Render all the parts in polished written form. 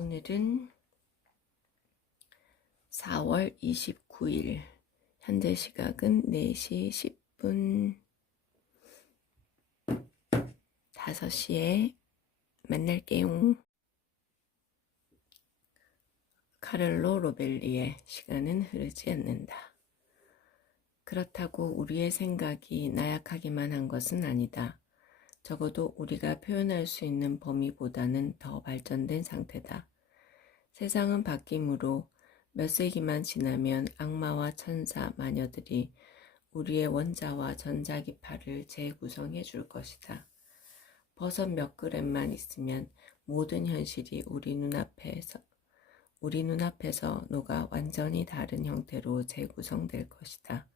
오늘은 4월 29일 현재 시각은 4시 10분 5시에 만날게요. 카를로 로벨리의 시간은 흐르지 않는다. 그렇다고 우리의 생각이 나약하기만 한 것은 아니다. 적어도 우리가 표현할 수 있는 범위보다는 더 발전된 상태다. 세상은 바뀜으로 몇 세기만 지나면 악마와 천사, 마녀들이 우리의 원자와 전자기파를 재구성해 줄 것이다. 버섯 몇 그램만 있으면 모든 현실이 우리 눈앞에서 녹아 완전히 다른 형태로 재구성될 것이다.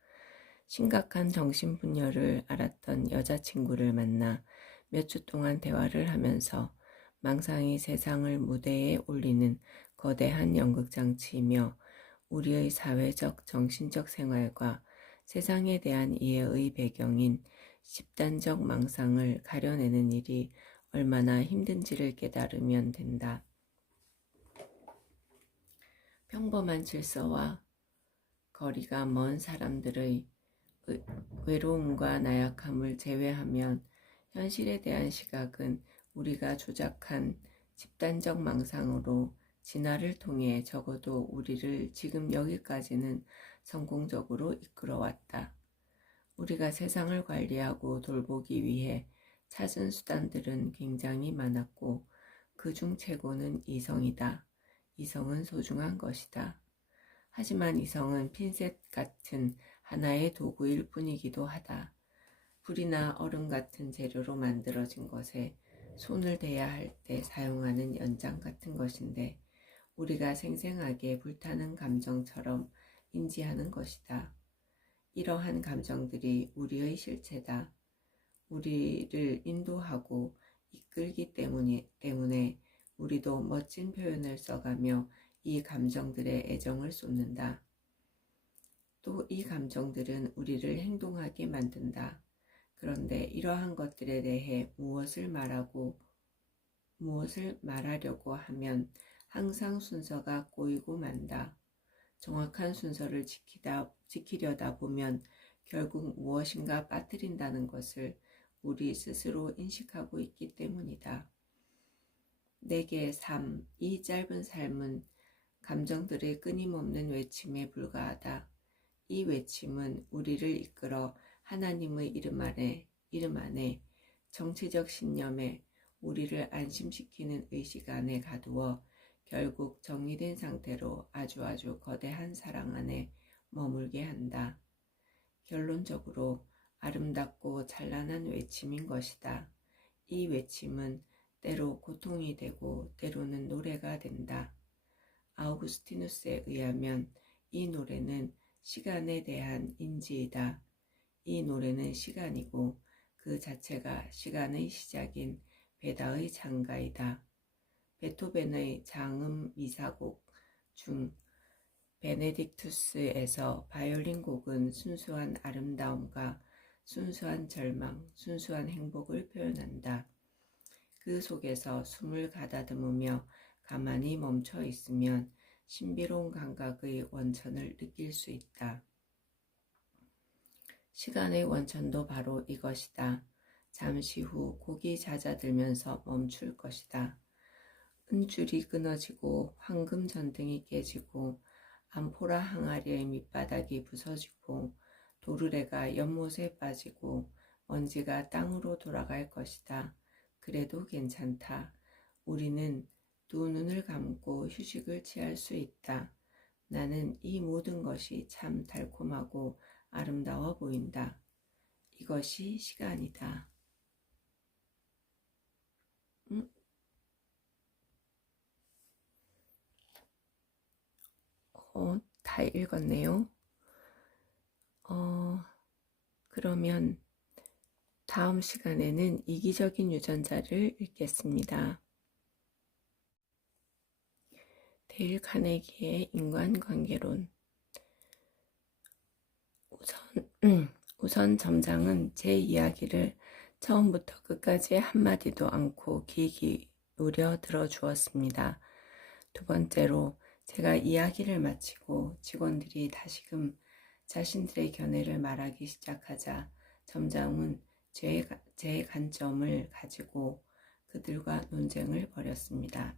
심각한 정신분열을 앓았던 여자친구를 만나 몇 주 동안 대화를 하면서 망상이 세상을 무대에 올리는 거대한 연극장치이며 우리의 사회적, 정신적 생활과 세상에 대한 이해의 배경인 집단적 망상을 가려내는 일이 얼마나 힘든지를 깨달으면 된다. 평범한 질서와 거리가 먼 사람들의 외로움과 나약함을 제외하면 현실에 대한 시각은 우리가 조작한 집단적 망상으로 진화를 통해 적어도 우리를 지금 여기까지는 성공적으로 이끌어왔다. 우리가 세상을 관리하고 돌보기 위해 찾은 수단들은 굉장히 많았고 그중 최고는 이성이다. 이성은 소중한 것이다. 하지만 이성은 핀셋 같은 하나의 도구일 뿐이기도 하다. 불이나 얼음 같은 재료로 만들어진 것에 손을 대야 할 때 사용하는 연장 같은 것인데 우리가 생생하게 불타는 감정처럼 인지하는 것이다. 이러한 감정들이 우리의 실체다. 우리를 인도하고 이끌기 때문에 우리도 멋진 표현을 써가며 이 감정들의 애정을 쏟는다. 또 이 감정들은 우리를 행동하게 만든다. 그런데 이러한 것들에 대해 무엇을 말하려고 하면 항상 순서가 꼬이고 만다. 정확한 순서를 지키려다 보면 결국 무엇인가 빠뜨린다는 것을 우리 스스로 인식하고 있기 때문이다. 내게 삶, 이 짧은 삶은 감정들의 끊임없는 외침에 불과하다. 이 외침은 우리를 이끌어 하나님의 이름 안에 정치적 신념에 우리를 안심시키는 의식 안에 가두어 결국 정리된 상태로 아주 거대한 사랑 안에 머물게 한다. 결론적으로 아름답고 찬란한 외침인 것이다. 이 외침은 때로 고통이 되고 때로는 노래가 된다. 아우구스티누스에 의하면 이 노래는 시간에 대한 인지이다. 이 노래는 시간이고 그 자체가 시간의 시작인 베다의 장가이다. 베토벤의 장음 미사곡 중 베네딕투스에서 바이올린 곡은 순수한 아름다움과 순수한 절망, 순수한 행복을 표현한다. 그 속에서 숨을 가다듬으며 가만히 멈춰 있으면 신비로운 감각의 원천을 느낄 수 있다. 시간의 원천도 바로 이것이다. 잠시 후 곡이 잦아들면서 멈출 것이다. 은줄이 끊어지고 황금 전등이 깨지고 암포라 항아리의 밑바닥이 부서지고 도르래가 연못에 빠지고 먼지가 땅으로 돌아갈 것이다. 그래도 괜찮다. 우리는 두 눈을 감고 휴식을 취할 수 있다. 나는 이 모든 것이 참 달콤하고 아름다워 보인다. 이것이 시간이다. 다 읽었네요. 그러면 다음 시간에는 이기적인 유전자를 읽겠습니다. 데일 카네기의 인간관계론. 우선 점장은 제 이야기를 처음부터 끝까지 한마디도 않고 귀 기울여 들어주었습니다. 두 번째로 제가 이야기를 마치고 직원들이 다시금 자신들의 견해를 말하기 시작하자 점장은 제 관점을 가지고 그들과 논쟁을 벌였습니다.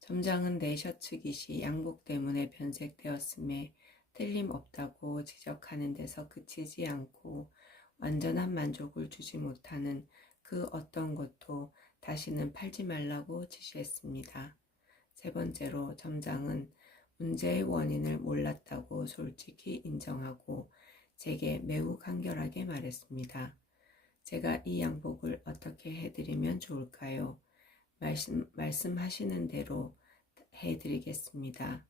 점장은 내 셔츠 깃이 양복 때문에 변색되었음에 틀림없다고 지적하는 데서 그치지 않고 완전한 만족을 주지 못하는 그 어떤 것도 다시는 팔지 말라고 지시했습니다. 세 번째로 점장은 문제의 원인을 몰랐다고 솔직히 인정하고 제게 매우 간결하게 말했습니다. 제가 이 양복을 어떻게 해드리면 좋을까요? 말씀하시는 대로 해드리겠습니다.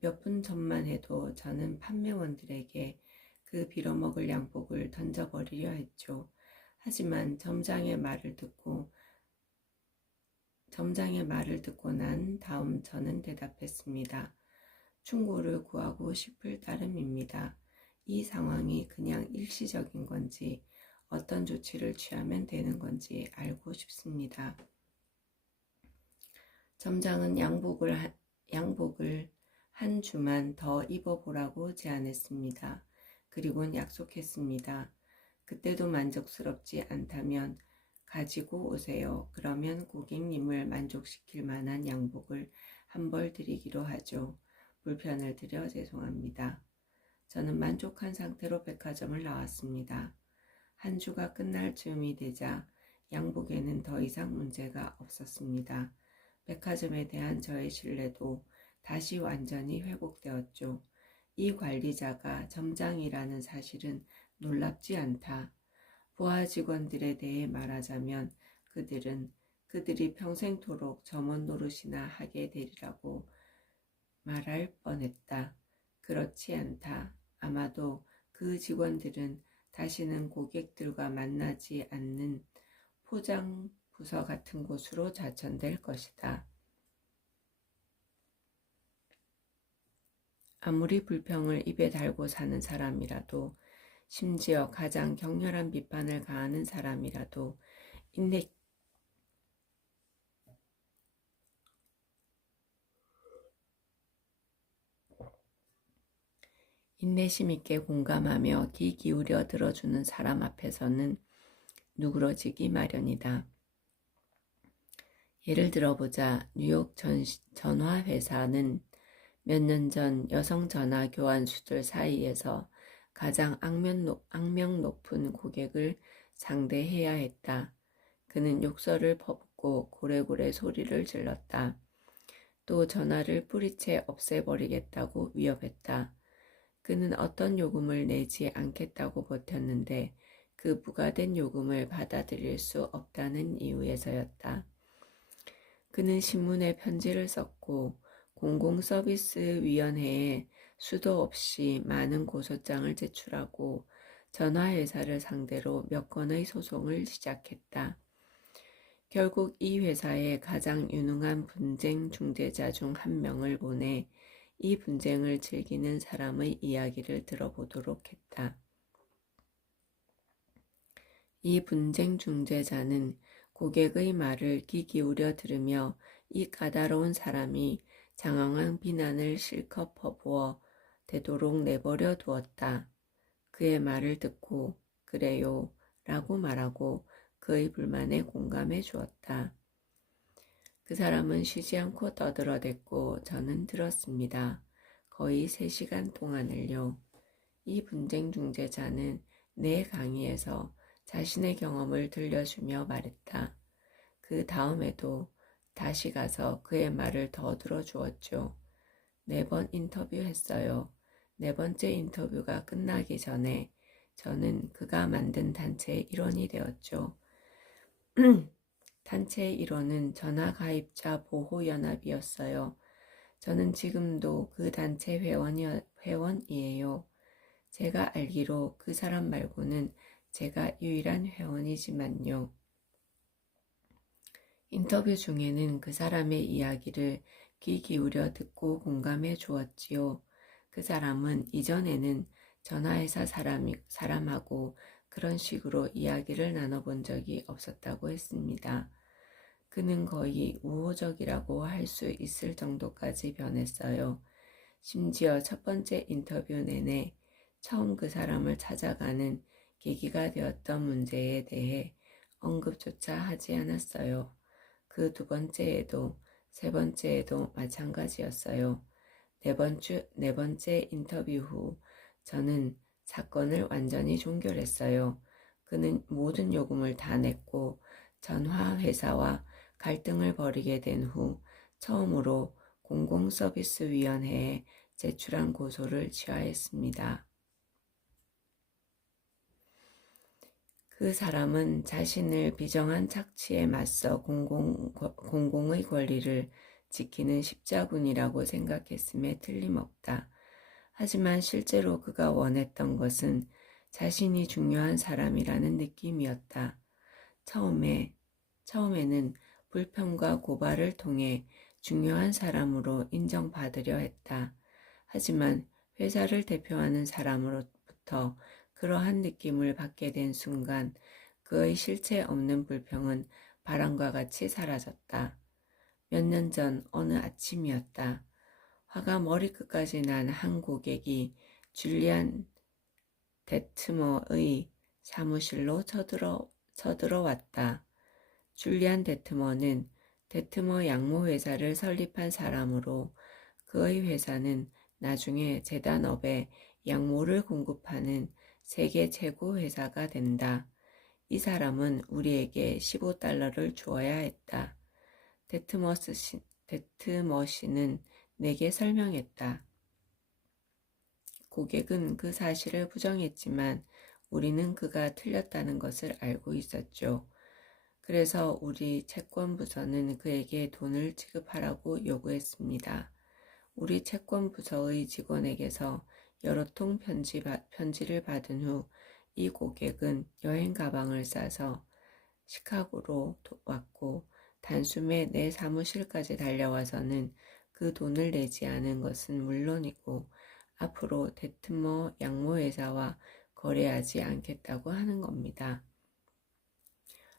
몇 분 전만 해도 저는 판매원들에게 그 빌어먹을 양복을 던져버리려 했죠. 하지만 점장의 말을 듣고 난 다음 저는 대답했습니다. 충고를 구하고 싶을 따름입니다. 이 상황이 그냥 일시적인 건지 어떤 조치를 취하면 되는 건지 알고 싶습니다. 점장은 양복을 한 주만 더 입어보라고 제안했습니다. 그리고는 약속했습니다. 그때도 만족스럽지 않다면 가지고 오세요. 그러면 고객님을 만족시킬 만한 양복을 한 벌 드리기로 하죠. 불편을 드려 죄송합니다. 저는 만족한 상태로 백화점을 나왔습니다. 한 주가 끝날 즈음이 되자 양복에는 더 이상 문제가 없었습니다. 백화점에 대한 저의 신뢰도 다시 완전히 회복되었죠. 이 관리자가 점장이라는 사실은 놀랍지 않다. 부하 직원들에 대해 말하자면 그들이 평생토록 점원 노릇이나 하게 되리라고 말할 뻔했다. 그렇지 않다. 아마도 그 직원들은 다시는 고객들과 만나지 않는 포장 부서 같은 곳으로 좌천될 것이다. 아무리 불평을 입에 달고 사는 사람이라도, 심지어 가장 격렬한 비판을 가하는 사람이라도 인내심 있게 공감하며 귀 기울여 들어주는 사람 앞에서는 누그러지기 마련이다. 예를 들어보자. 뉴욕 전화회사는 몇 년 전 여성 전화 교환수들 사이에서 가장 악명 높은 고객을 상대해야 했다. 그는 욕설을 퍼붓고 고래고래 소리를 질렀다. 또 전화를 뿌리채 없애버리겠다고 위협했다. 그는 어떤 요금을 내지 않겠다고 버텼는데 그 부과된 요금을 받아들일 수 없다는 이유에서였다. 그는 신문에 편지를 썼고 공공서비스위원회에 수도 없이 많은 고소장을 제출하고 전화회사를 상대로 몇 건의 소송을 시작했다. 결국 이 회사의 가장 유능한 분쟁 중재자 중 한 명을 보내 이 분쟁을 즐기는 사람의 이야기를 들어보도록 했다. 이 분쟁 중재자는 고객의 말을 귀 기울여 들으며 이 까다로운 사람이 장황한 비난을 실컷 퍼부어 되도록 내버려 두었다. 그의 말을 듣고 그래요 라고 말하고 그의 불만에 공감해 주었다. 그 사람은 쉬지 않고 떠들어댔고 저는 들었습니다. 거의 3시간 동안을요. 이 분쟁 중재자는 내 강의에서 자신의 경험을 들려주며 말했다. 그 다음에도 다시 가서 그의 말을 더 들어주었죠. 4번 인터뷰했어요. 4번째 인터뷰가 끝나기 전에 저는 그가 만든 단체의 일원이 되었죠. 단체의 일원은 전화가입자 보호연합이었어요. 저는 지금도 그 단체 회원이에요. 제가 알기로 그 사람 말고는 제가 유일한 회원이지만요. 인터뷰 중에는 그 사람의 이야기를 귀 기울여 듣고 공감해 주었지요. 그 사람은 이전에는 전화회사 사람하고 그런 식으로 이야기를 나눠본 적이 없었다고 했습니다. 그는 거의 우호적이라고 할 수 있을 정도까지 변했어요. 심지어 첫 번째 인터뷰 내내 처음 그 사람을 찾아가는 계기가 되었던 문제에 대해 언급조차 하지 않았어요. 그 두 번째에도 세 번째에도 마찬가지였어요. 네 번째 인터뷰 후 저는 사건을 완전히 종결했어요. 그는 모든 요금을 다 냈고 전화 회사와 갈등을 벌이게 된 후 처음으로 공공서비스위원회에 제출한 고소를 취하했습니다. 그 사람은 자신을 비정한 착취에 맞서 공공의 권리를 지키는 십자군이라고 생각했음에 틀림없다. 하지만 실제로 그가 원했던 것은 자신이 중요한 사람이라는 느낌이었다. 처음에는 불평과 고발을 통해 중요한 사람으로 인정받으려 했다. 하지만 회사를 대표하는 사람으로부터 그러한 느낌을 받게 된 순간 그의 실체 없는 불평은 바람과 같이 사라졌다. 몇 년 전 어느 아침이었다. 화가 머리끝까지 난 한 고객이 줄리안 데트머의 사무실로 쳐들어왔다. 줄리안 데트머는 데트머 양모 회사를 설립한 사람으로 그의 회사는 나중에 재단업에 양모를 공급하는 세계 최고 회사가 된다. 이 사람은 우리에게 $15를 주어야 했다. 데트머 씨는 내게 설명했다. 고객은 그 사실을 부정했지만 우리는 그가 틀렸다는 것을 알고 있었죠. 그래서 우리 채권부서는 그에게 돈을 지급하라고 요구했습니다. 우리 채권부서의 직원에게서 여러 통 편지를 받은 후 이 고객은 여행 가방을 싸서 시카고로 왔고 단숨에 내 사무실까지 달려와서는 그 돈을 내지 않은 것은 물론이고 앞으로 데트머 양모회사와 거래하지 않겠다고 하는 겁니다.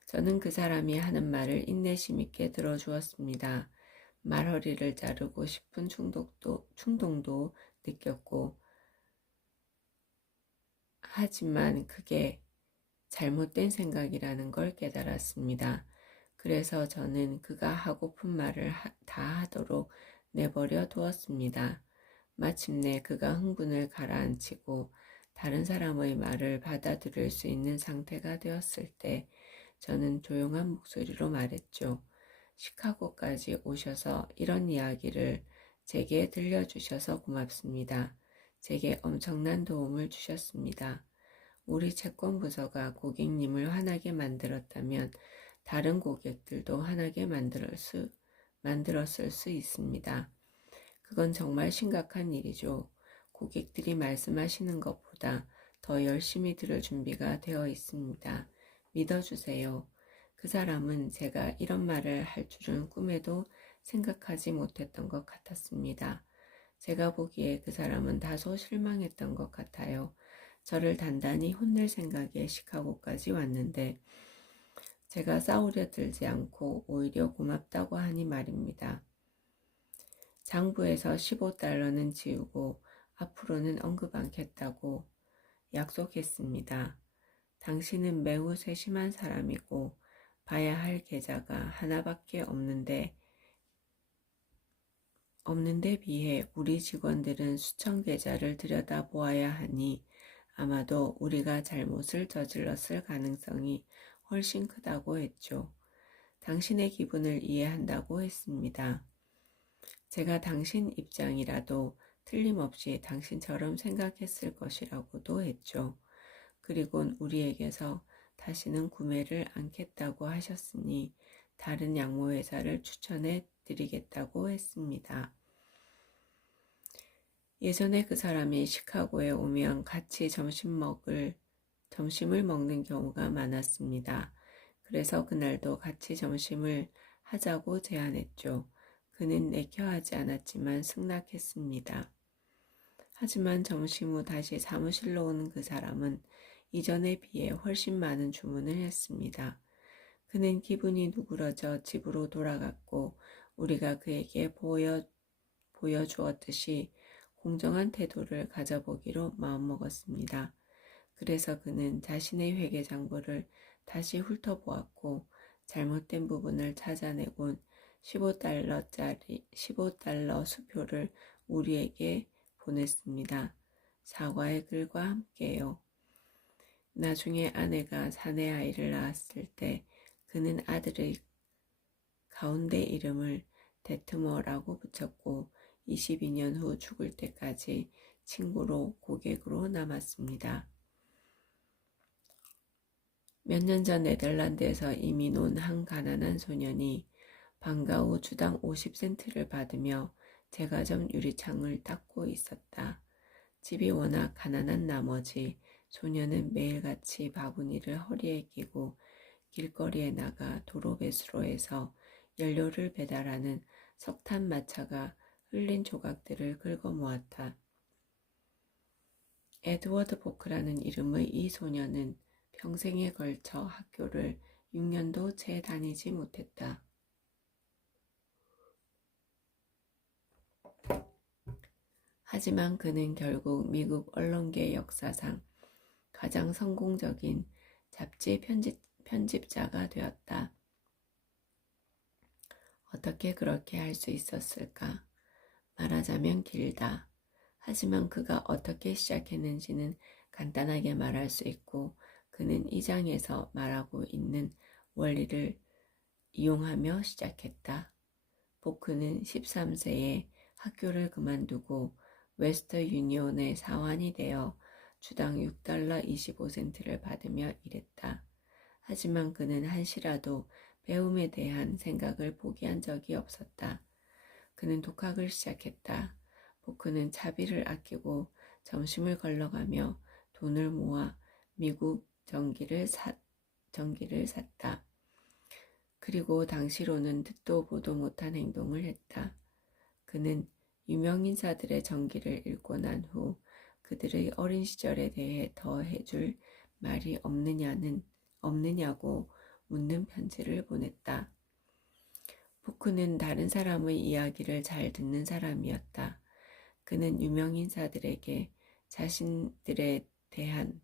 저는 그 사람이 하는 말을 인내심 있게 들어주었습니다. 말허리를 자르고 싶은 충동도 느꼈고 하지만 그게 잘못된 생각이라는 걸 깨달았습니다. 그래서 저는 그가 하고픈 말을 다 하도록 내버려 두었습니다. 마침내 그가 흥분을 가라앉히고 다른 사람의 말을 받아들일 수 있는 상태가 되었을 때 저는 조용한 목소리로 말했죠. 시카고까지 오셔서 이런 이야기를 제게 들려주셔서 고맙습니다. 제게 엄청난 도움을 주셨습니다. 우리 채권부서가 고객님을 화나게 만들었다면 다른 고객들도 화나게 만들었을 수 있습니다. 그건 정말 심각한 일이죠. 고객들이 말씀하시는 것보다 더 열심히 들을 준비가 되어 있습니다. 믿어주세요. 그 사람은 제가 이런 말을 할 줄은 꿈에도 생각하지 못했던 것 같았습니다. 제가 보기에 그 사람은 다소 실망했던 것 같아요. 저를 단단히 혼낼 생각에 시카고까지 왔는데 제가 싸우려 들지 않고 오히려 고맙다고 하니 말입니다. 장부에서 $15는 지우고 앞으로는 언급 않겠다고 약속했습니다. 당신은 매우 세심한 사람이고 봐야 할 계좌가 하나밖에 없는데 비해 우리 직원들은 수천 계좌를 들여다보아야 하니 아마도 우리가 잘못을 저질렀을 가능성이 훨씬 크다고 했죠. 당신의 기분을 이해한다고 했습니다. 제가 당신 입장이라도 틀림없이 당신처럼 생각했을 것이라고도 했죠. 그리곤 우리에게서 다시는 구매를 않겠다고 하셨으니 다른 양모회사를 추천해 드리겠다고 했습니다. 예전에 그 사람이 시카고에 오면 같이 점심을 먹는 경우가 많았습니다. 그래서 그날도 같이 점심을 하자고 제안했죠. 그는 내켜하지 않았지만 승낙했습니다. 하지만 점심 후 다시 사무실로 오는 그 사람은 이전에 비해 훨씬 많은 주문을 했습니다. 그는 기분이 누그러져 집으로 돌아갔고 우리가 그에게 보여주었듯이 공정한 태도를 가져보기로 마음먹었습니다. 그래서 그는 자신의 회계장부를 다시 훑어보았고 잘못된 부분을 찾아내곤 15달러 수표를 우리에게 보냈습니다. 사과의 글과 함께요. 나중에 아내가 사내 아이를 낳았을 때 그는 아들의 가운데 이름을 데트머라고 붙였고 22년 후 죽을 때까지 친구로 고객으로 남았습니다. 몇 년 전 네덜란드에서 이민 온 한 가난한 소년이 방과 후 주당 50센트를 받으며 제과점 유리창을 닦고 있었다. 집이 워낙 가난한 나머지 소년은 매일같이 바구니를 허리에 끼고 길거리에 나가 도로배수로에서 연료를 배달하는 석탄 마차가 흘린 조각들을 긁어 모았다. 에드워드 보크라는 이름의 이 소년은 평생에 걸쳐 학교를 6년도 채 다니지 못했다. 하지만 그는 결국 미국 언론계 역사상 가장 성공적인 잡지 편집자가 되었다. 어떻게 그렇게 할 수 있었을까? 말하자면 길다. 하지만 그가 어떻게 시작했는지는 간단하게 말할 수 있고 그는 이 장에서 말하고 있는 원리를 이용하며 시작했다. 보크는 13세에 학교를 그만두고 웨스터 유니온의 사원이 되어 주당 6달러 25센트를 받으며 일했다. 하지만 그는 한시라도 배움에 대한 생각을 포기한 적이 없었다. 그는 독학을 시작했다. 보크는 차비를 아끼고 점심을 걸러가며 돈을 모아 미국 전기를 샀다. 그리고 당시로는 듣도 보도 못한 행동을 했다. 그는 유명인사들의 전기를 읽고 난 후 그들의 어린 시절에 대해 더 해줄 말이 없느냐고 묻는 편지를 보냈다. 보크는 다른 사람의 이야기를 잘 듣는 사람이었다. 그는 유명인사들에게 자신들에 대한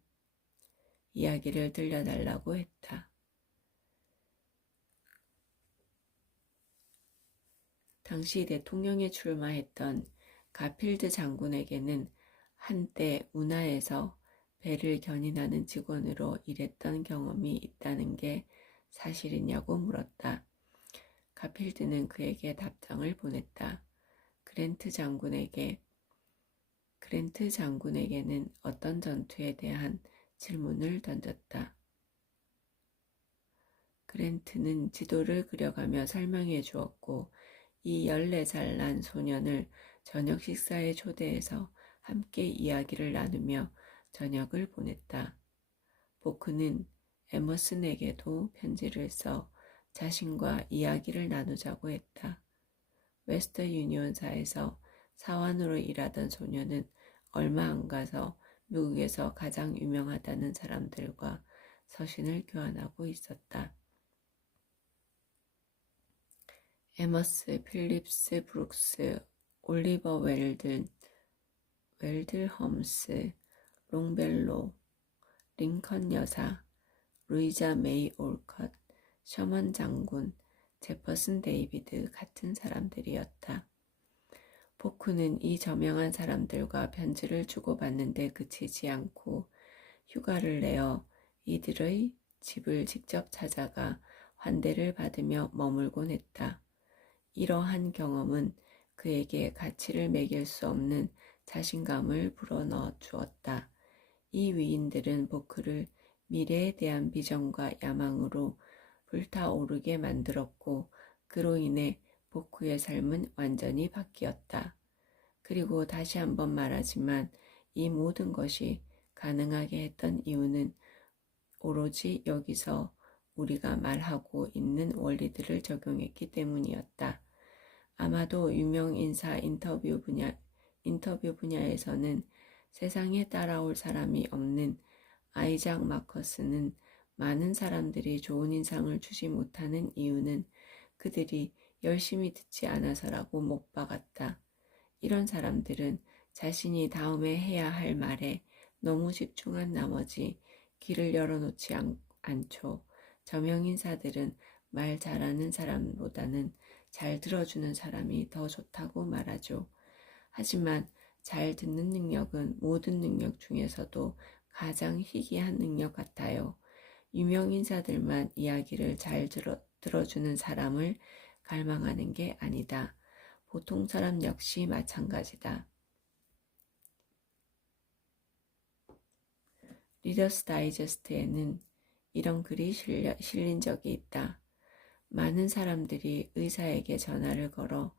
이야기를 들려달라고 했다. 당시 대통령에 출마했던 가필드 장군에게는 한때 운하에서 배를 견인하는 직원으로 일했던 경험이 있다는 게 사실이냐고 물었다. 가필드는 그에게 답장을 보냈다. 그랜트 장군에게는 어떤 전투에 대한 질문을 던졌다. 그랜트는 지도를 그려가며 설명해 주었고 이 14살 난 소년을 저녁 식사에 초대해서 함께 이야기를 나누며 저녁을 보냈다. 보크는 에머슨에게도 편지를 써 자신과 이야기를 나누자고 했다. 웨스터 유니온사에서 사원으로 일하던 소년은 얼마 안 가서 미국에서 가장 유명하다는 사람들과 서신을 교환하고 있었다. 에머스, 필립스, 브룩스, 올리버 웰들 홈스, 롱벨로, 링컨 여사, 루이자 메이 올컷, 셔먼 장군, 제퍼슨 데이비드 같은 사람들이었다. 보크는 이 저명한 사람들과 편지를 주고받는데 그치지 않고 휴가를 내어 이들의 집을 직접 찾아가 환대를 받으며 머물곤 했다. 이러한 경험은 그에게 가치를 매길 수 없는 자신감을 불어넣어 주었다. 이 위인들은 보크를 미래에 대한 비전과 야망으로 불타오르게 만들었고 그로 인해 보크의 삶은 완전히 바뀌었다. 그리고 다시 한번 말하지만 이 모든 것이 가능하게 했던 이유는 오로지 여기서 우리가 말하고 있는 원리들을 적용했기 때문이었다. 아마도 유명 인사 인터뷰 분야에서는 세상에 따라올 사람이 없는 아이작 마커스는 많은 사람들이 좋은 인상을 주지 못하는 이유는 그들이 열심히 듣지 않아서라고 못 박았다. 이런 사람들은 자신이 다음에 해야 할 말에 너무 집중한 나머지 귀를 열어놓지 않죠. 저명 인사들은 말 잘하는 사람보다는 잘 들어주는 사람이 더 좋다고 말하죠. 하지만 잘 듣는 능력은 모든 능력 중에서도 가장 희귀한 능력 같아요. 유명 인사들만 이야기를 잘 들어주는 사람을 갈망하는 게 아니다. 보통 사람 역시 마찬가지다. 리더스 다이제스트에는 이런 글이 실린 적이 있다. 많은 사람들이 의사에게 전화를 걸어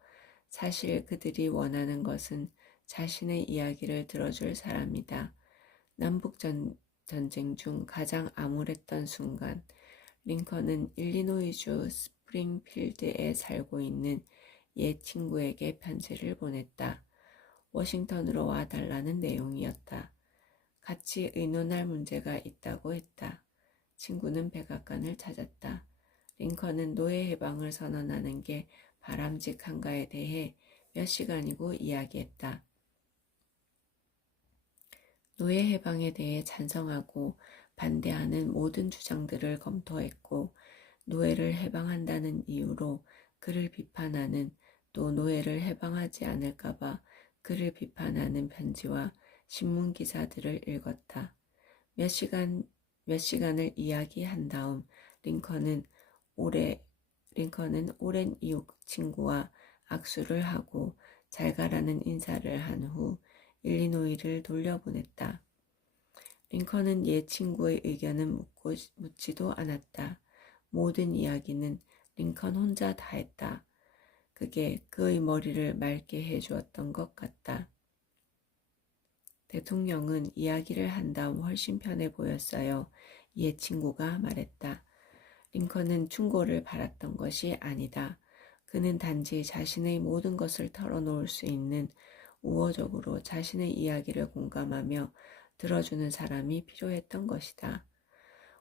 사실 그들이 원하는 것은 자신의 이야기를 들어줄 사람이다. 남북전쟁 중 가장 암울했던 순간, 링컨은 일리노이주 스프링필드에 살고 있는 옛 친구에게 편지를 보냈다. 워싱턴으로 와달라는 내용이었다. 같이 의논할 문제가 있다고 했다. 친구는 백악관을 찾았다. 링컨은 노예 해방을 선언하는 게 바람직한가에 대해 몇 시간이고 이야기했다. 노예 해방에 대해 찬성하고 반대하는 모든 주장들을 검토했고 노예를 해방한다는 이유로 그를 비판하는 또 노예를 해방하지 않을까봐 그를 비판하는 편지와 신문 기사들을 읽었다. 몇 시간을 이야기한 다음 링컨은 오랜 이웃 친구와 악수를 하고 잘 가라는 인사를 한 후 일리노이를 돌려보냈다. 링컨은 옛 친구의 의견은 묻지도 않았다. 모든 이야기는 링컨 혼자 다 했다. 그게 그의 머리를 맑게 해주었던 것 같다. 대통령은 이야기를 한 다음 훨씬 편해 보였어요. 옛 친구가 말했다. 링컨은 충고를 바랐던 것이 아니다. 그는 단지 자신의 모든 것을 털어놓을 수 있는 우호적으로 자신의 이야기를 공감하며 들어주는 사람이 필요했던 것이다.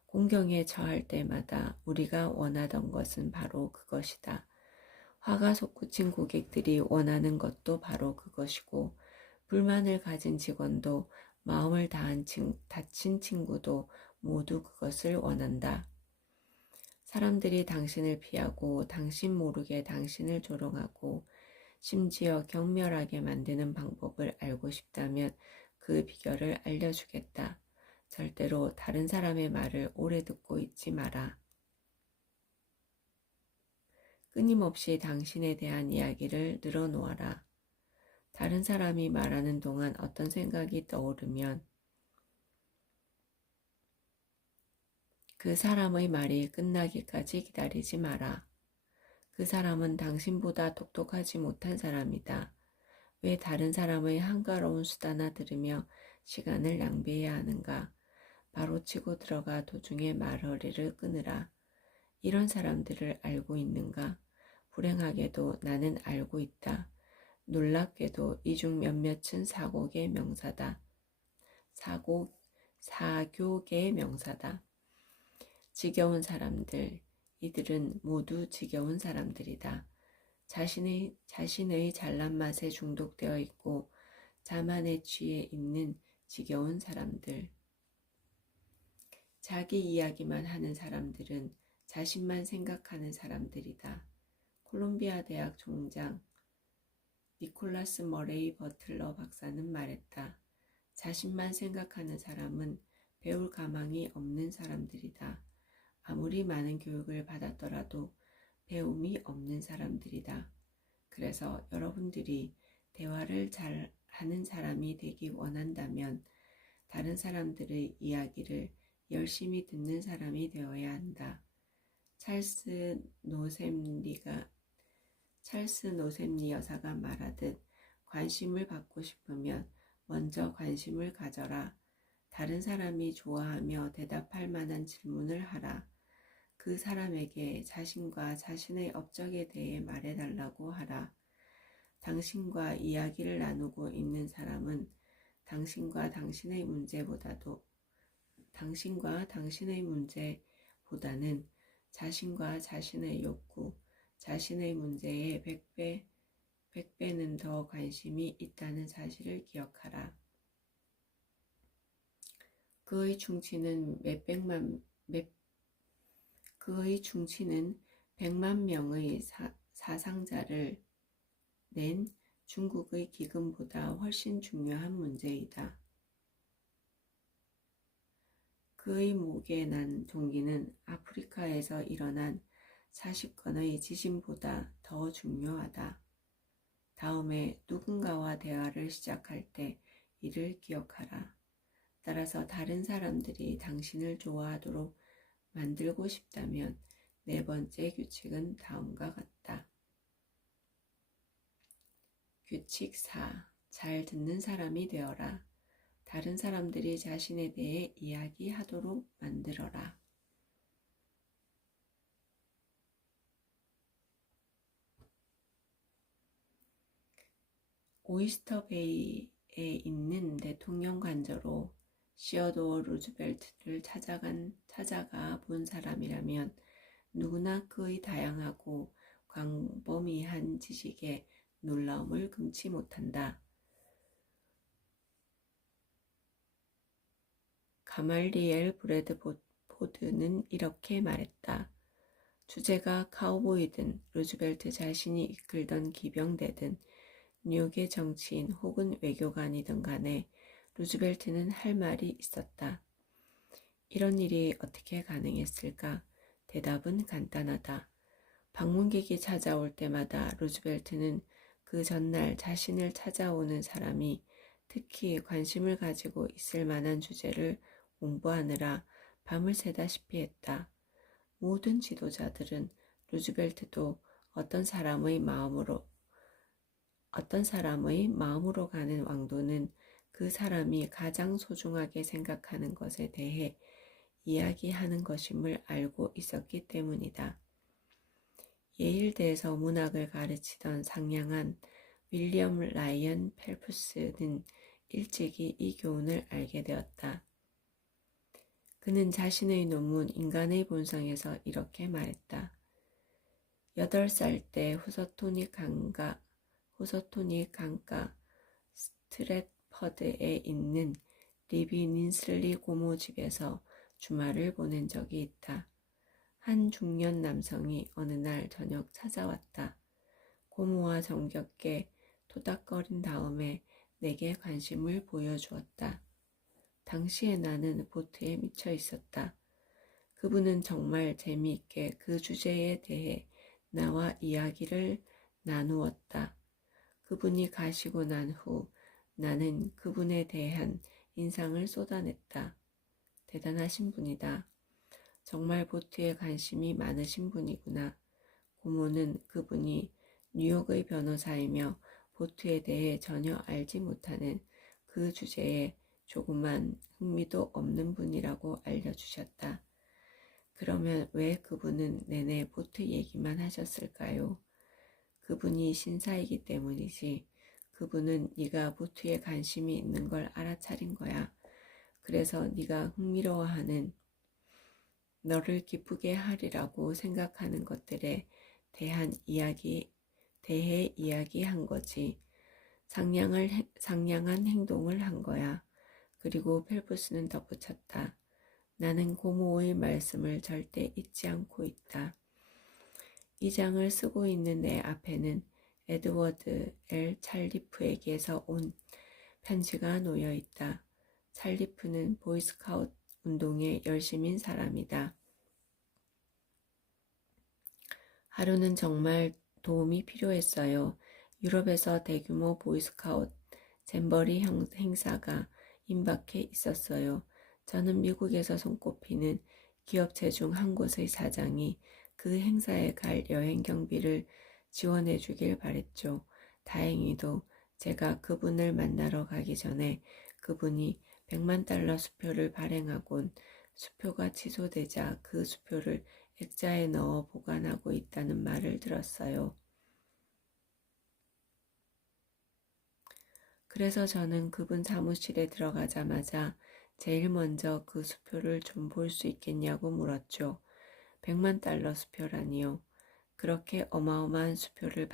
공경에 처할 때마다 우리가 원하던 것은 바로 그것이다. 화가 솟구친 고객들이 원하는 것도 바로 그것이고 불만을 가진 직원도 마음을 다친 친구도 모두 그것을 원한다. 사람들이 당신을 피하고 당신 모르게 당신을 조롱하고 심지어 경멸하게 만드는 방법을 알고 싶다면 그 비결을 알려주겠다. 절대로 다른 사람의 말을 오래 듣고 있지 마라. 끊임없이 당신에 대한 이야기를 늘어놓아라. 다른 사람이 말하는 동안 어떤 생각이 떠오르면 그 사람의 말이 끝나기까지 기다리지 마라. 그 사람은 당신보다 똑똑하지 못한 사람이다. 왜 다른 사람의 한가로운 수다나 들으며 시간을 낭비해야 하는가? 바로 치고 들어가 도중에 말허리를 끊으라. 이런 사람들을 알고 있는가? 불행하게도 나는 알고 있다. 놀랍게도 이 중 몇몇은 사교계의 명사다. 사교계의 명사다. 지겨운 사람들, 이들은 모두 지겨운 사람들이다. 자신의 잘난 맛에 중독되어 있고 자만에 취해 있는 지겨운 사람들. 자기 이야기만 하는 사람들은 자신만 생각하는 사람들이다. 콜롬비아 대학 총장 니콜라스 머레이 버틀러 박사는 말했다. 자신만 생각하는 사람은 배울 가망이 없는 사람들이다. 아무리 많은 교육을 받았더라도 배움이 없는 사람들이다. 그래서 여러분들이 대화를 잘 하는 사람이 되기 원한다면 다른 사람들의 이야기를 열심히 듣는 사람이 되어야 한다. 찰스 노셈리 여사가 말하듯 관심을 받고 싶으면 먼저 관심을 가져라. 다른 사람이 좋아하며 대답할 만한 질문을 하라. 그 사람에게 자신과 자신의 업적에 대해 말해달라고 하라. 당신과 이야기를 나누고 있는 사람은 당신과 당신의 문제보다도 당신과 당신의 문제보다는 자신과 자신의 욕구, 자신의 문제에 100배는 더 관심이 있다는 사실을 기억하라. 그의 충치는 100만 명의 사상자를 낸 중국의 기근보다 훨씬 중요한 문제이다. 그의 목에 난 동기는 아프리카에서 일어난 40건의 지진보다 더 중요하다. 다음에 누군가와 대화를 시작할 때 이를 기억하라. 따라서 다른 사람들이 당신을 좋아하도록 만들고 싶다면 네 번째 규칙은 다음과 같다. 규칙 4. 잘 듣는 사람이 되어라. 다른 사람들이 자신에 대해 이야기하도록 만들어라. 오이스터 베이에 있는 대통령 관저로 시어도어 루즈벨트를 찾아가 본 사람이라면 누구나 그의 다양하고 광범위한 지식에 놀라움을 금치 못한다. 가말리엘 브래드포드는 이렇게 말했다. 주제가 카우보이든 루즈벨트 자신이 이끌던 기병대든 뉴욕의 정치인 혹은 외교관이든 간에 루즈벨트는 할 말이 있었다. 이런 일이 어떻게 가능했을까? 대답은 간단하다. 방문객이 찾아올 때마다 루즈벨트는 그 전날 자신을 찾아오는 사람이 특히 관심을 가지고 있을 만한 주제를 공부하느라 밤을 새다시피 했다. 모든 지도자들은 루즈벨트도 어떤 사람의 마음으로 가는 왕도는 그 사람이 가장 소중하게 생각하는 것에 대해 이야기하는 것임을 알고 있었기 때문이다. 예일대에서 문학을 가르치던 상냥한 윌리엄 라이언 펠프스는 일찍이 이 교훈을 알게 되었다. 그는 자신의 논문 인간의 본성에서 이렇게 말했다. 8살 때 후서토닉 강가 스트랫퍼드에 있는 리비 닌슬리 고모 집에서 주말을 보낸 적이 있다. 한 중년 남성이 어느 날 저녁 찾아왔다. 고모와 정겹게 토닥거린 다음에 내게 관심을 보여주었다. 당시에 나는 보트에 미쳐 있었다. 그분은 정말 재미있게 그 주제에 대해 나와 이야기를 나누었다. 그분이 가시고 난 후 나는 그분에 대한 인상을 쏟아냈다. 대단하신 분이다. 정말 보트에 관심이 많으신 분이구나. 고모는 그분이 뉴욕의 변호사이며 보트에 대해 전혀 알지 못하는 그 주제에 조그만 흥미도 없는 분이라고 알려주셨다. 그러면 왜 그분은 내내 보트 얘기만 하셨을까요? 그분이 신사이기 때문이지. 그분은 네가 보트에 관심이 있는 걸 알아차린 거야. 그래서 네가 흥미로워하는 너를 기쁘게 하리라고 생각하는 것들에 대해 이야기한 거지. 상냥한 행동을 한 거야. 그리고 펠프스는 덧붙였다. 나는 고모의 말씀을 절대 잊지 않고 있다. 이 장을 쓰고 있는 내 앞에는 에드워드 L. 찰리프에게서 온 편지가 놓여 있다. 찰리프는 보이스카우트 운동에 열심인 사람이다. 하루는 정말 도움이 필요했어요. 유럽에서 대규모 보이스카우트 잼버리 행사가 임박해 있었어요. 저는 미국에서 손꼽히는 기업체 중 한 곳의 사장이 그 행사에 갈 여행 경비를 지원해 주길 바랬죠. 다행히도 제가 그분을 만나러 가기 전에 그분이 $100만 수표를 발행하곤 수표가 취소되자 그 수표를 액자에 넣어 보관하고 있다는 말을 들었어요. 그래서 저는 그분 사무실에 들어가자마자 제일 먼저 그 수표를 좀 볼 수 있겠냐고 물었죠. 100만 달러 수표라니요. 그렇게 어마어마한 수표를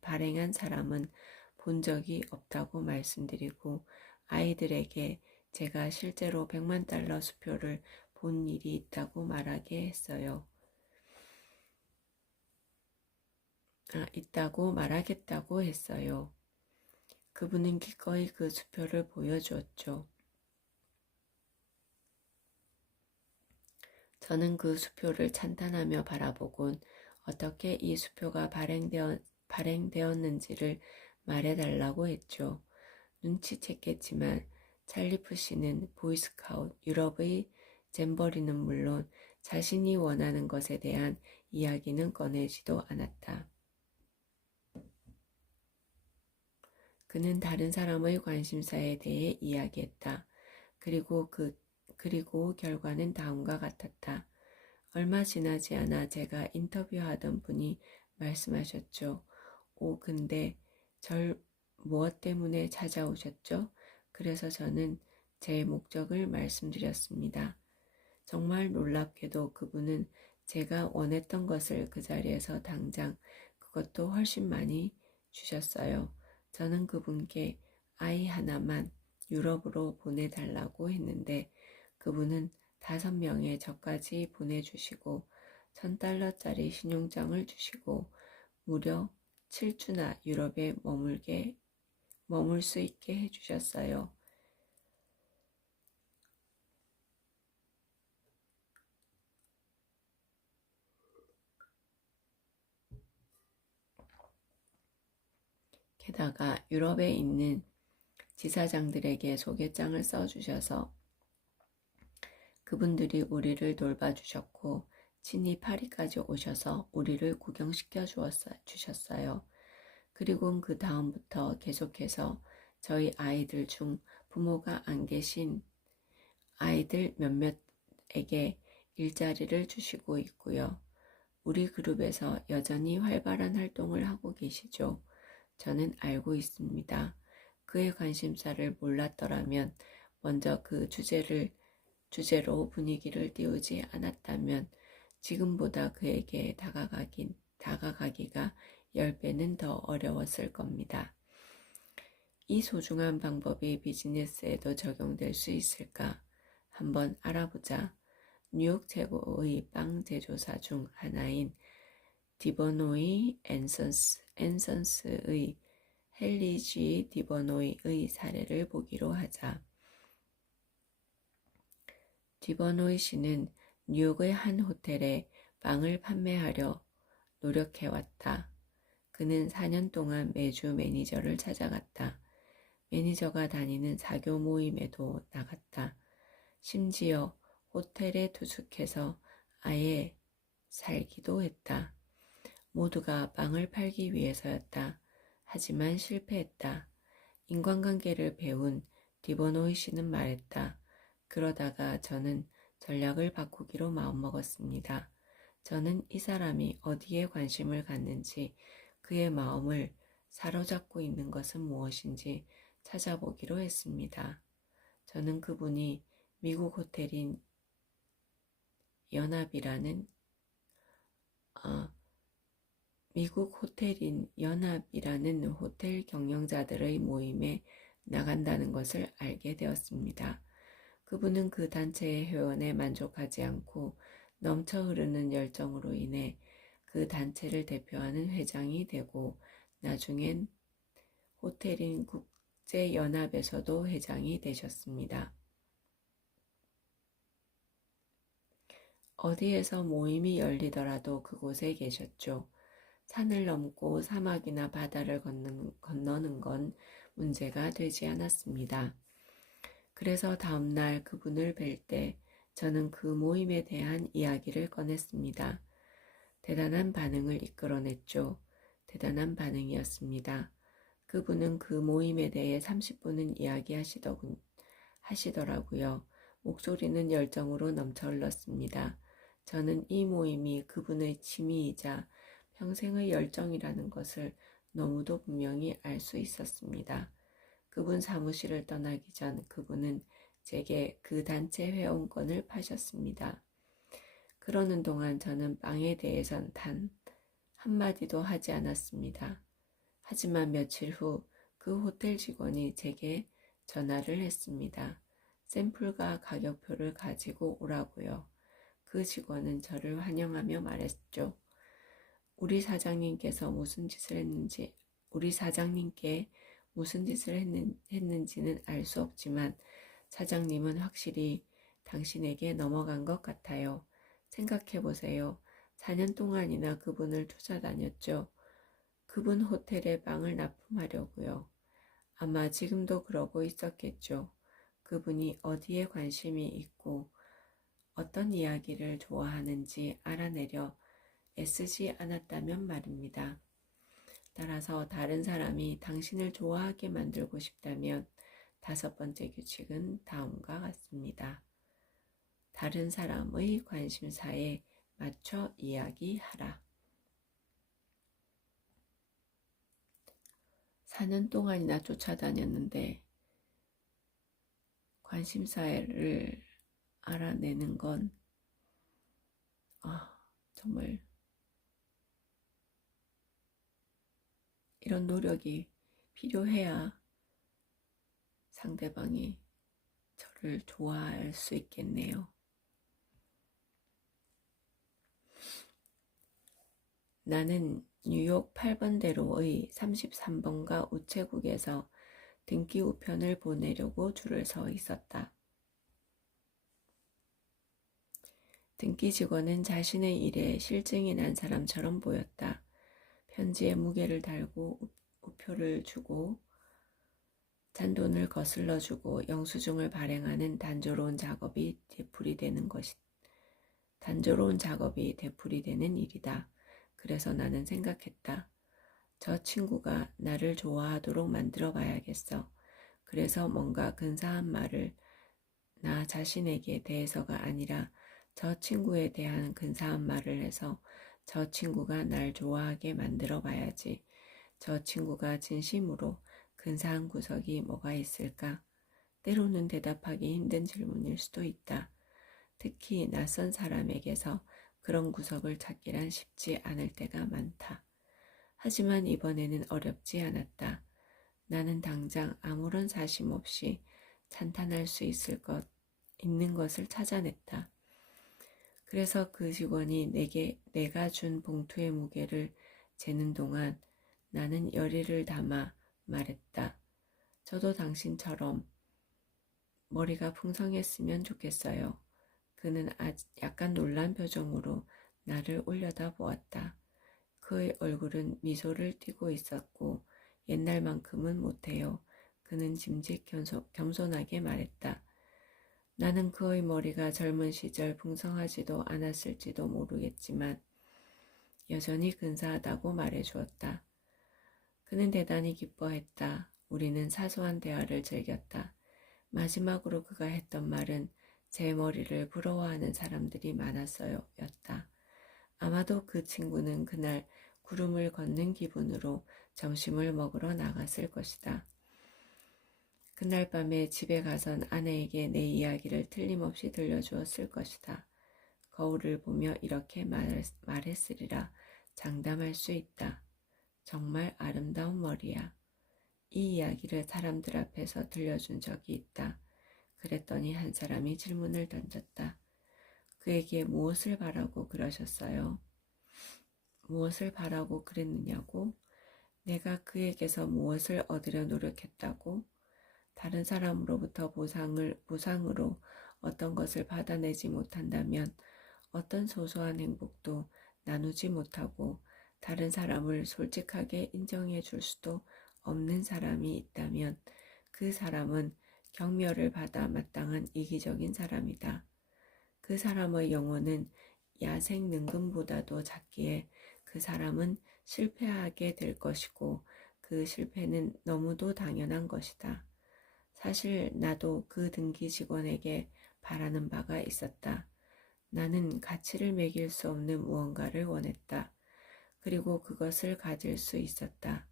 발행한 사람은 본 적이 없다고 말씀드리고 아이들에게 제가 실제로 100만 달러 수표를 본 일이 있다고 있다고 말하겠다고 했어요. 그분은 기꺼이 그 수표를 보여주었죠. 저는 그 수표를 찬탄하며 바라보곤 어떻게 이 수표가 발행되었는지를 말해달라고 했죠. 눈치챘겠지만 찰리프 씨는 보이스카웃 유럽의 잼버리는 물론 자신이 원하는 것에 대한 이야기는 꺼내지도 않았다. 그는 다른 사람의 관심사에 대해 이야기했다. 그리고 결과는 다음과 같았다. 얼마 지나지 않아 제가 인터뷰하던 분이 말씀하셨죠. 근데 절 무엇 때문에 찾아오셨죠? 그래서 저는 제 목적을 말씀드렸습니다. 정말 놀랍게도 그분은 제가 원했던 것을 그 자리에서 당장 그것도 훨씬 많이 주셨어요. 저는 그분께 아이 하나만 유럽으로 보내달라고 했는데 그분은 5명의 저까지 보내주시고 $1,000짜리 신용장을 주시고 무려 7주나 유럽에 머물 수 있게 해주셨어요. 게다가 유럽에 있는 지사장들에게 소개장을 써주셔서 그분들이 우리를 돌봐주셨고 친히 파리까지 오셔서 우리를 구경시켜 주셨어요. 그리고 그 다음부터 계속해서 저희 아이들 중 부모가 안 계신 아이들 몇몇에게 일자리를 주시고 있고요. 우리 그룹에서 여전히 활발한 활동을 하고 계시죠. 저는 알고 있습니다. 그의 관심사를 몰랐더라면 먼저 그 주제로 분위기를 띄우지 않았다면 지금보다 그에게 다가가기가 10배는 더 어려웠을 겁니다. 이 소중한 방법이 비즈니스에도 적용될 수 있을까? 한번 알아보자. 뉴욕 최고의 빵 제조사 중 하나인 디버노이 앤선스의 헨리 G. 디버노이의 사례를 보기로 하자. 디버노이 씨는 뉴욕의 한 호텔에 빵을 판매하려 노력해왔다. 그는 4년 동안 매주 매니저를 찾아갔다. 매니저가 다니는 사교 모임에도 나갔다. 심지어 호텔에 투숙해서 아예 살기도 했다. 모두가 빵을 팔기 위해서였다. 하지만 실패했다. 인간관계를 배운 디버노이 씨는 말했다. 그러다가 저는 전략을 바꾸기로 마음먹었습니다. 저는 이 사람이 어디에 관심을 갖는지 그의 마음을 사로잡고 있는 것은 무엇인지 찾아보기로 했습니다. 저는 그분이 미국 호텔인 연합이라는 호텔 경영자들의 모임에 나간다는 것을 알게 되었습니다. 그분은 그 단체의 회원에 만족하지 않고 넘쳐 흐르는 열정으로 인해 그 단체를 대표하는 회장이 되고 나중엔 호텔인 국제연합에서도 회장이 되셨습니다. 어디에서 모임이 열리더라도 그곳에 계셨죠. 산을 넘고 사막이나 바다를 건너는 건 문제가 되지 않았습니다. 그래서 다음날 그분을 뵐 때 저는 그 모임에 대한 이야기를 꺼냈습니다. 대단한 반응을 이끌어냈죠. 대단한 반응이었습니다. 그분은 그 모임에 대해 30분은 이야기하시더라고요. 목소리는 열정으로 넘쳐 흘렀습니다. 저는 이 모임이 그분의 취미이자 평생의 열정이라는 것을 너무도 분명히 알 수 있었습니다. 그분 사무실을 떠나기 전 그분은 제게 그 단체 회원권을 파셨습니다. 그러는 동안 저는 빵에 대해선 단 한마디도 하지 않았습니다. 하지만 며칠 후 그 호텔 직원이 제게 전화를 했습니다. 샘플과 가격표를 가지고 오라고요. 그 직원은 저를 환영하며 말했죠. 우리 사장님께 무슨 짓을 했는지는 알 수 없지만 사장님은 확실히 당신에게 넘어간 것 같아요. 생각해보세요. 4년 동안이나 그분을 쫓아다녔죠. 그분 호텔에 빵을 납품하려고요. 아마 지금도 그러고 있었겠죠. 그분이 어디에 관심이 있고 어떤 이야기를 좋아하는지 알아내려 애쓰지 않았다면 말입니다. 따라서 다른 사람이 당신을 좋아하게 만들고 싶다면 5번째 규칙은 다음과 같습니다. 다른 사람의 관심사에 맞춰 이야기하라. 4년 동안이나 쫓아다녔는데 관심사를 알아내는 건 정말 이런 노력이 필요해야 상대방이 저를 좋아할 수 있겠네요. 나는 뉴욕 8번대로의 33번가 우체국에서 등기 우편을 보내려고 줄을 서 있었다. 등기 직원은 자신의 일에 실증이 난 사람처럼 보였다. 편지에 무게를 달고 우표를 주고 잔돈을 거슬러주고 영수증을 발행하는 단조로운 작업이 되풀이되는 일이다. 그래서 나는 생각했다. 저 친구가 나를 좋아하도록 만들어 봐야겠어. 그래서 뭔가 근사한 말을 나 자신에게 대해서가 아니라 저 친구에 대한 근사한 말을 해서 저 친구가 날 좋아하게 만들어 봐야지. 저 친구가 진심으로 근사한 구석이 뭐가 있을까? 때로는 대답하기 힘든 질문일 수도 있다. 특히 낯선 사람에게서 그런 구석을 찾기란 쉽지 않을 때가 많다. 하지만 이번에는 어렵지 않았다. 나는 당장 아무런 사심 없이 찬탄할 수 있는 것을 찾아냈다. 그래서 그 직원이 내가 준 봉투의 무게를 재는 동안 나는 열의를 담아 말했다. 저도 당신처럼 머리가 풍성했으면 좋겠어요. 그는 약간 놀란 표정으로 나를 올려다 보았다. 그의 얼굴은 미소를 띠고 있었고 옛날만큼은 못해요. 그는 짐짓 겸손하게 말했다. 나는 그의 머리가 젊은 시절 풍성하지도 않았을지도 모르겠지만 여전히 근사하다고 말해주었다. 그는 대단히 기뻐했다. 우리는 사소한 대화를 즐겼다. 마지막으로 그가 했던 말은 제 머리를 부러워하는 사람들이 많았어요 였다. 아마도 그 친구는 그날 구름을 걷는 기분으로 점심을 먹으러 나갔을 것이다. 그날 밤에 집에 가선 아내에게 내 이야기를 틀림없이 들려주었을 것이다. 거울을 보며 이렇게 말했으리라. 장담할 수 있다. 정말 아름다운 머리야. 이 이야기를 사람들 앞에서 들려준 적이 있다. 그랬더니 한 사람이 질문을 던졌다. 그에게 무엇을 바라고 그러셨어요? 무엇을 바라고 그랬느냐고? 내가 그에게서 무엇을 얻으려 노력했다고? 다른 사람으로부터 보상으로 어떤 것을 받아내지 못한다면 어떤 소소한 행복도 나누지 못하고 다른 사람을 솔직하게 인정해 줄 수도 없는 사람이 있다면 그 사람은 경멸을 받아 마땅한 이기적인 사람이다. 그 사람의 영혼은 야생 능금보다도 작기에 그 사람은 실패하게 될 것이고 그 실패는 너무도 당연한 것이다. 사실 나도 그 등기 직원에게 바라는 바가 있었다. 나는 가치를 매길 수 없는 무언가를 원했다. 그리고 그것을 가질 수 있었다.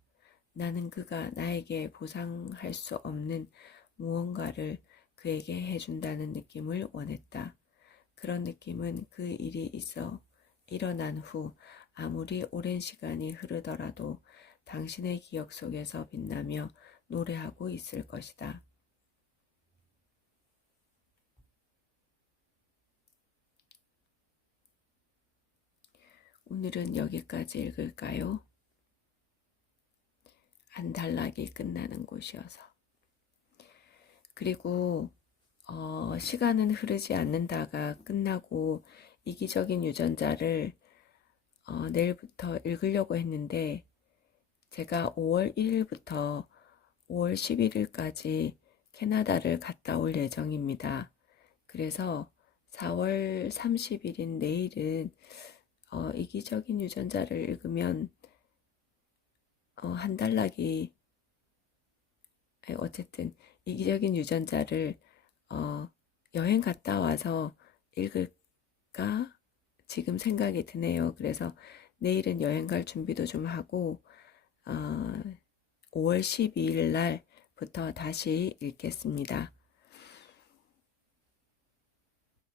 나는 그가 나에게 보상할 수 없는 무언가를 그에게 해준다는 느낌을 원했다. 그런 느낌은 그 일이 일어난 후 아무리 오랜 시간이 흐르더라도 당신의 기억 속에서 빛나며 노래하고 있을 것이다. 오늘은 여기까지 읽을까요? 안달나게 끝나는 곳이어서. 그리고 시간은 흐르지 않는다가 끝나고 이기적인 유전자를 내일부터 읽으려고 했는데 제가 5월 1일부터 5월 11일까지 캐나다를 갔다 올 예정입니다. 그래서 4월 30일인 내일은 이기적인 유전자를 읽으면 한달락이 어쨌든 이기적인 유전자를 여행 갔다 와서 읽을까 지금 생각이 드네요. 그래서 내일은 여행 갈 준비도 좀 하고 5월 12일 날부터 다시 읽겠습니다.